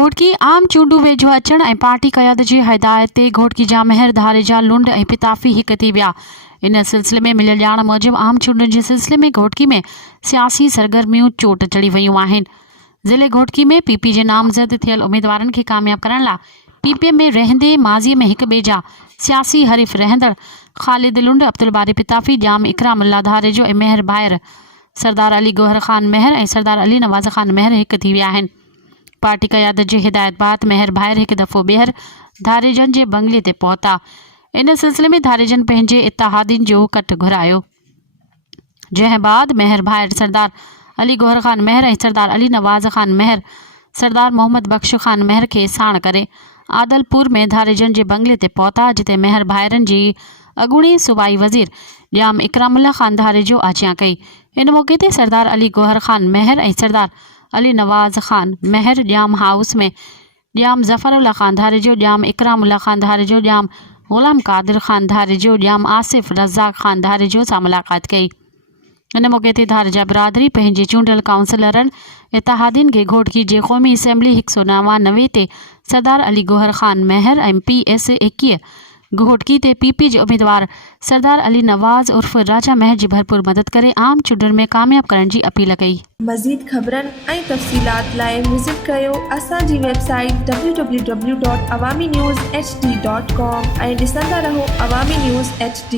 घोटकी आम चूंडू वेझो अचण ऐं पार्टी क़यादत जी हिदायत ते घोटकी जा मेहर धारेजा लुंड ऐं पिताफ़ी हिक थी विया। इन सिलसिले में मिलियल ॼाण मूजिब आम चूंडुनि जे सिलसिले में घोटकी में सियासी सरगर्मियूं चोट चढ़ी वयूं आहिनि। ज़िले घोटकी में पीपी जे नामज़द थियल उम्मीदवारनि खे कामयाब करण लाइ पीपीएम में रहंदे माज़ीअ में हिक ॿिए जा सियासी हरीफ़ रहंदड़ ख़ालिद लुंड, अब्दुल बारी पिताफ़ी, जाम इकरामुल्लाह धारेजो ऐं मेहर भायर सरदार अली गौहर ख़ान मेहर ऐं सरदार अली नवाज़ ख़ान मेहर हिक थी विया आहिनि। पार्टी क़यादत जी हिदायत बाद मेहर भायर हिकु दफ़ो ॿीहर धारेजन जे बंगले ते पहुता। इन सिलसिले में धारेजन पंहिंजे इत्तेहादीन जो कट घुरायो, जंहिं बाद मेहर भायर सरदार अली गौहर ख़ान मेहर ऐं सरदार अली नवाज़ ख़ान मेहर सरदार मोहम्मद बख्श ख़ान मेहर खे साण करे आदलपुर में धारेजन जे बंगले ते पहुता, जिते मेहर भायरनि जी अॻूणी सूबाई वज़ीर जाम इकरामुल्लाह ख़ान धारेजो आचियां कई। इन मौक़े ते सरदार अली गौहर ख़ान मेहर ऐं सरदार अली नवाज़ ख़ान मेहर जाम हाउस में जाम ज़फ़रुल्लाह ख़ान धारेजो, जाम इकरामुल्लाह ख़ान धारेजो, जाम ग़ुलाम कादिर ख़ान धारेजो, जाम आसिफ रज़ाक ख़ान धारेजो सां मुलाक़ात कई। इन मौक़े ते धारेजा बिरादरी पंहिंजे चूंडियल काउंसलरनि इत्तेहादीन खे घोटकी जे क़ौमी असेंबली 199 ते सरदार अली गौहर ख़ान मेहर ऐं PS 21 घोटकी ते पीपी जे उम्मीदवार सरदार अली नवाज़ उर्फ़ राजा मेहर जी भरपूर मदद करे आम चूंडुनि में कामयाब करण जी अपील कई। मज़ीद ख़बरनि ऐं तफ़सीलात लाइ विज़िट कयो असांजी वेबसाइट www.awamiNewsHD.com ऐं ॾिसंदा रहो अवामी न्यूज़ HD।